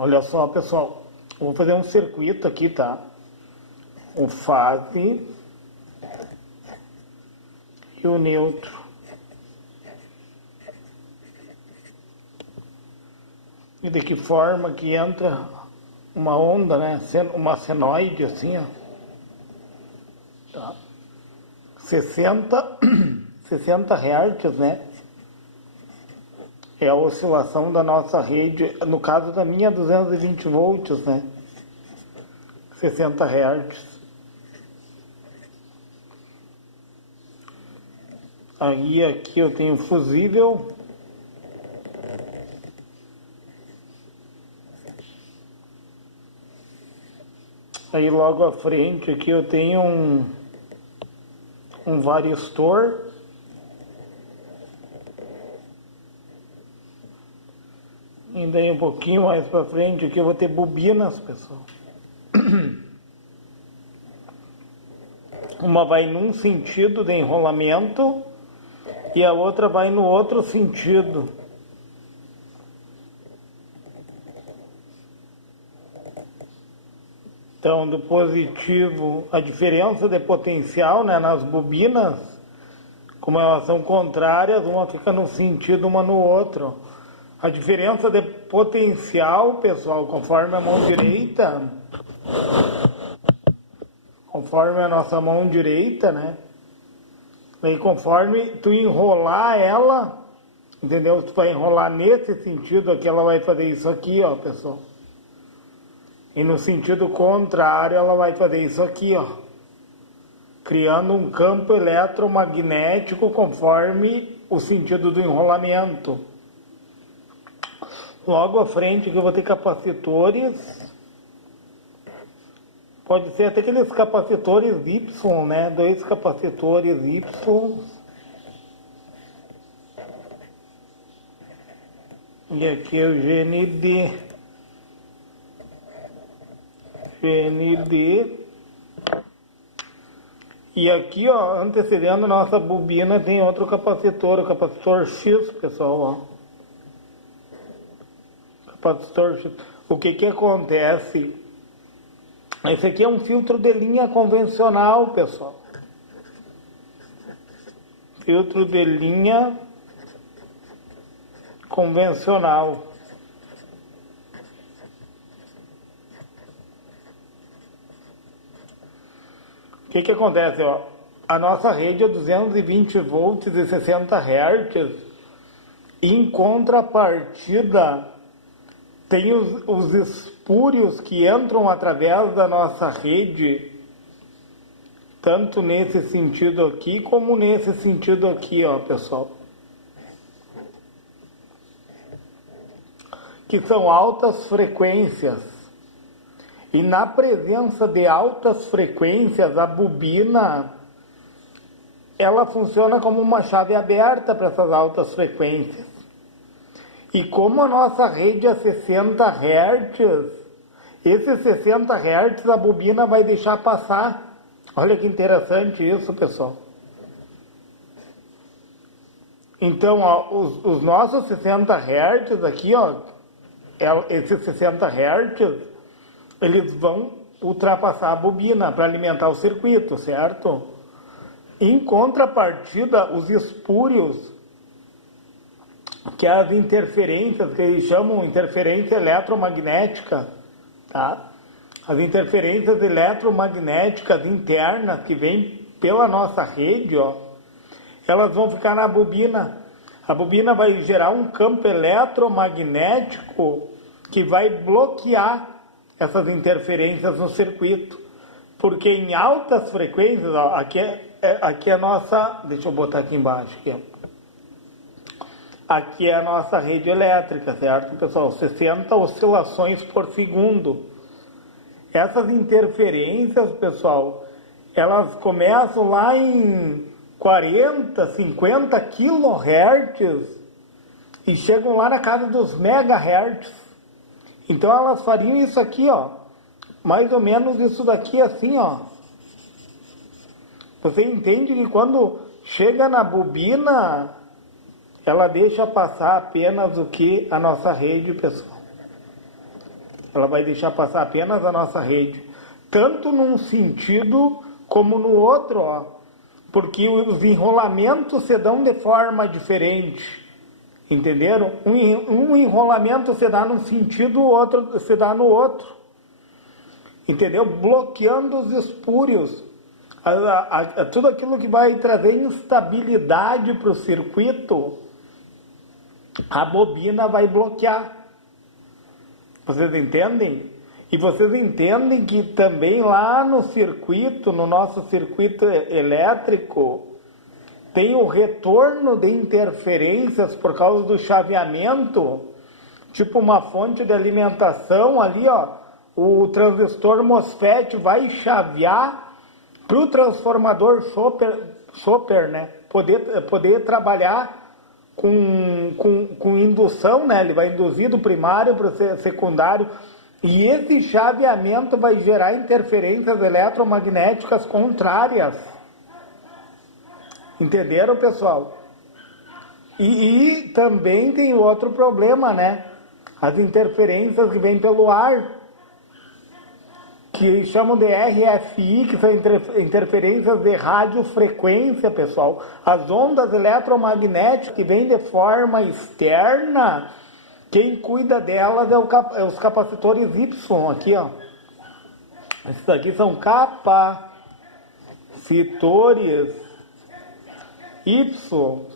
Olha só, pessoal, vou fazer um circuito aqui, tá? O fase e o neutro. E de que forma que entra uma onda, né? Uma senoide assim, ó. Tá? 60 Hz, né? É a oscilação da nossa rede, no caso da minha 220 volts, né? 60 Hz. Aí aqui eu tenho fusível. Aí logo à frente aqui eu tenho um varistor. E daí um pouquinho mais para frente aqui eu vou ter bobinas, pessoal. Uma vai num sentido de enrolamento e a outra vai no outro sentido. Então, do positivo, a diferença de potencial, né, nas bobinas, como elas são contrárias, uma fica num sentido, uma no outro. A diferença de potencial, pessoal, conforme a mão direita, conforme a nossa mão direita, né? E conforme tu enrolar ela, entendeu? Tu vai enrolar nesse sentido aqui, ela vai fazer isso aqui, ó, pessoal. E no sentido contrário, ela vai fazer isso aqui, ó. Criando um campo eletromagnético conforme o sentido do enrolamento. Logo à frente que eu vou ter capacitores. Pode ser até aqueles capacitores Y, né? 2 capacitores Y. E aqui é o GND. E aqui, ó, antecedendo a nossa bobina, tem outro capacitor, o capacitor X, pessoal, ó. Capacitor X. O que acontece? Esse aqui é um filtro de linha convencional, pessoal. Filtro de linha convencional. O que acontece? Ó? A nossa rede é 220 volts e 60 Hz. Em contrapartida, tem os espúrios que entram através da nossa rede, tanto nesse sentido aqui, como nesse sentido aqui, ó, pessoal. Que são altas frequências. E na presença de altas frequências, a bobina, ela funciona como uma chave aberta para essas altas frequências. E como a nossa rede é 60 Hz, esses 60 Hz a bobina vai deixar passar. Olha que interessante isso, pessoal. Então, ó, os nossos 60 Hz aqui, ó, esses 60 Hz, eles vão ultrapassar a bobina para alimentar o circuito, certo? Em contrapartida, os espúrios, que é as interferências, que eles chamam interferência eletromagnética, tá? As interferências eletromagnéticas internas que vêm pela nossa rede, ó, elas vão ficar na bobina. A bobina vai gerar um campo eletromagnético que vai bloquear essas interferências no circuito. Porque em altas frequências, ó, aqui é a nossa... Deixa eu botar aqui embaixo. Aqui é a nossa rede elétrica, certo, pessoal? 60 oscilações por segundo. Essas interferências, pessoal, elas começam lá em 40, 50 kHz e chegam lá na casa dos megahertz. Então elas fariam isso aqui, ó, mais ou menos isso daqui assim, ó. Você entende que quando chega na bobina, ela deixa passar apenas o que a nossa rede, pessoal. ela vai deixar passar apenas a nossa rede, tanto num sentido como no outro, ó, porque os enrolamentos se dão de forma diferente, entenderam? Um enrolamento se dá num sentido, o outro se dá no outro, entendeu? Bloqueando os espúrios, tudo aquilo que vai trazer instabilidade para o circuito, a bobina vai bloquear. Vocês entendem? E vocês entendem que também lá no circuito, no nosso circuito elétrico, tem o retorno de interferências por causa do chaveamento, tipo uma fonte de alimentação ali, ó, o transistor MOSFET vai chavear para o transformador Chopper, né, poder trabalhar com indução, né? Ele vai induzir do primário para o secundário, e esse chaveamento vai gerar interferências eletromagnéticas contrárias. Entenderam, pessoal? E também tem outro problema, né? As interferências que vêm pelo ar, que chamam de RFI, que são interferências de radiofrequência, pessoal. As ondas eletromagnéticas que vêm de forma externa, quem cuida delas é os capacitores Y, aqui, ó. Esses aqui são capacitores Y,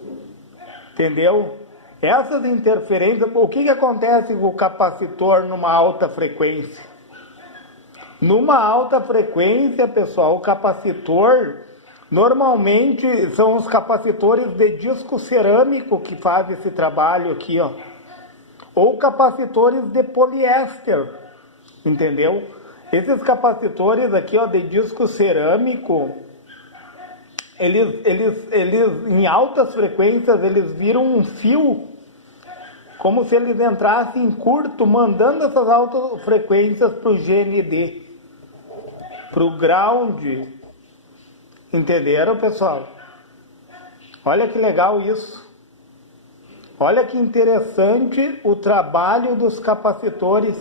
entendeu? Essas interferências, o que acontece com o capacitor numa alta frequência? Numa alta frequência, pessoal, o capacitor, normalmente são os capacitores de disco cerâmico que fazem esse trabalho aqui, ó. Ou capacitores de poliéster, entendeu? Esses capacitores aqui, ó, de disco cerâmico, eles em altas frequências, eles viram um fio, como se eles entrassem em curto, mandando essas altas frequências para o GND. Para o ground, entenderam, pessoal? Olha que legal isso. Olha que interessante o trabalho dos capacitores.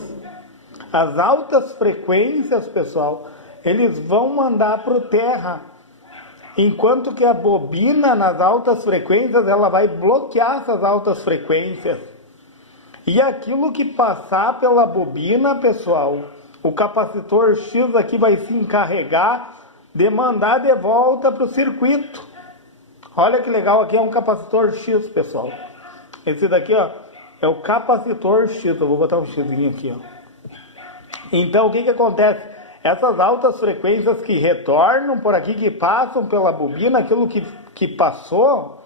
As altas frequências, pessoal, eles vão mandar para o terra, enquanto que a bobina nas altas frequências, ela vai bloquear essas altas frequências. E aquilo que passar pela bobina, pessoal, o capacitor X aqui vai se encarregar de mandar de volta para o circuito. Olha que legal, aqui é um capacitor X, pessoal. Esse daqui, ó, é o capacitor X. Eu vou botar um Xzinho aqui, ó. Então, o que acontece? Essas altas frequências que retornam por aqui, que passam pela bobina, aquilo que passou,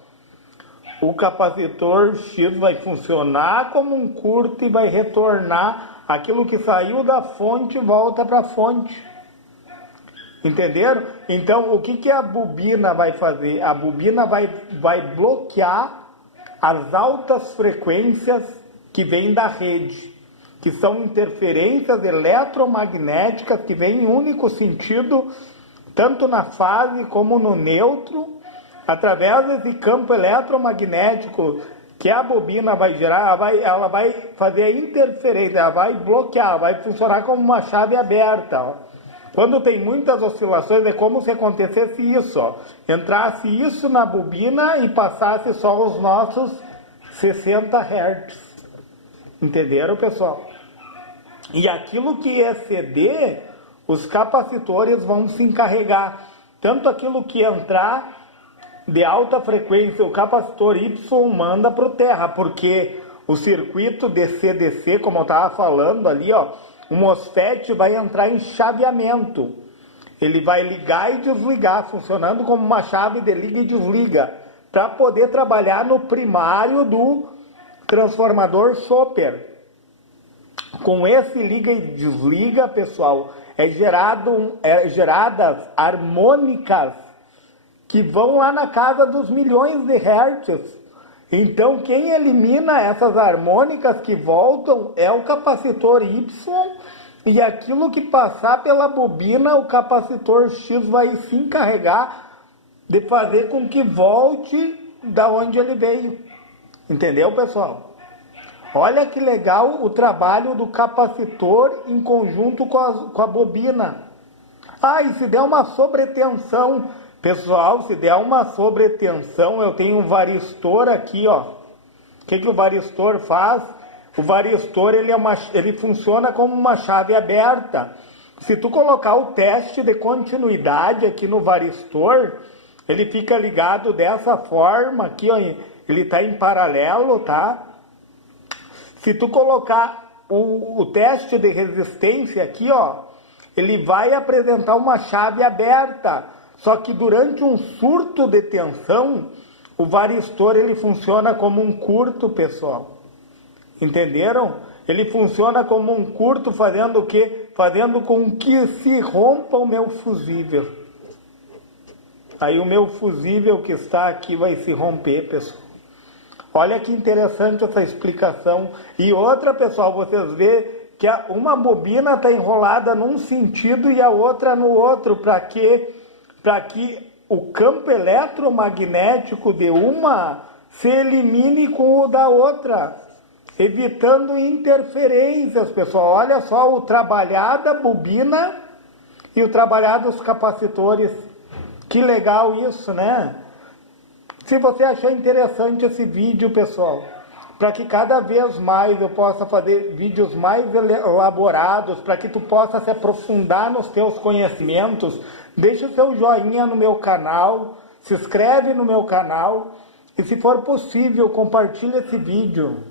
o capacitor X vai funcionar como um curto e vai retornar aquilo que saiu da fonte, volta para a fonte. Entenderam? Então, o que a bobina vai fazer? A bobina vai bloquear as altas frequências que vêm da rede, que são interferências eletromagnéticas que vêm em único sentido, tanto na fase como no neutro, através desse campo eletromagnético que a bobina vai gerar, ela vai fazer a interferência, ela vai bloquear, vai funcionar como uma chave aberta, ó. Quando tem muitas oscilações, é como se acontecesse isso, ó. Entrasse isso na bobina e passasse só os nossos 60 Hz. Entenderam, pessoal? E aquilo que exceder, os capacitores vão se encarregar. Tanto aquilo que entrar de alta frequência, o capacitor Y manda para o terra, porque o circuito DC-DC, como eu estava falando ali, ó, o MOSFET vai entrar em chaveamento. Ele vai ligar e desligar, funcionando como uma chave de liga e desliga, para poder trabalhar no primário do transformador Chopper. Com esse liga e desliga, pessoal, geradas harmônicas que vão lá na casa dos milhões de hertz. Então, quem elimina essas harmônicas que voltam é o capacitor Y, e aquilo que passar pela bobina, o capacitor X vai se encarregar de fazer com que volte da onde ele veio. Entendeu, pessoal? Olha que legal o trabalho do capacitor em conjunto com a bobina. Ah, e se der uma sobretensão, pessoal, se der uma sobretensão, eu tenho um varistor aqui, ó. O que o varistor faz? O varistor, ele funciona como uma chave aberta. Se tu colocar o teste de continuidade aqui no varistor, ele fica ligado dessa forma aqui, ó. Ele está em paralelo, tá? Se tu colocar o teste de resistência aqui, ó, ele vai apresentar uma chave aberta. Só que durante um surto de tensão, o varistor ele funciona como um curto, pessoal. Entenderam? Ele funciona como um curto, fazendo o quê? Fazendo com que se rompa o meu fusível. Aí o meu fusível que está aqui vai se romper, pessoal. Olha que interessante essa explicação. E outra, pessoal, vocês vêem que uma bobina está enrolada num sentido e a outra no outro. Para quê? Para que o campo eletromagnético de uma se elimine com o da outra, evitando interferências, pessoal. Olha só o trabalhar da bobina e o trabalhar dos capacitores. Que legal isso, né? Se você achou interessante esse vídeo, pessoal, para que cada vez mais eu possa fazer vídeos mais elaborados, para que tu possa se aprofundar nos teus conhecimentos, deixa o seu joinha no meu canal, se inscreve no meu canal e, se for possível, compartilha esse vídeo.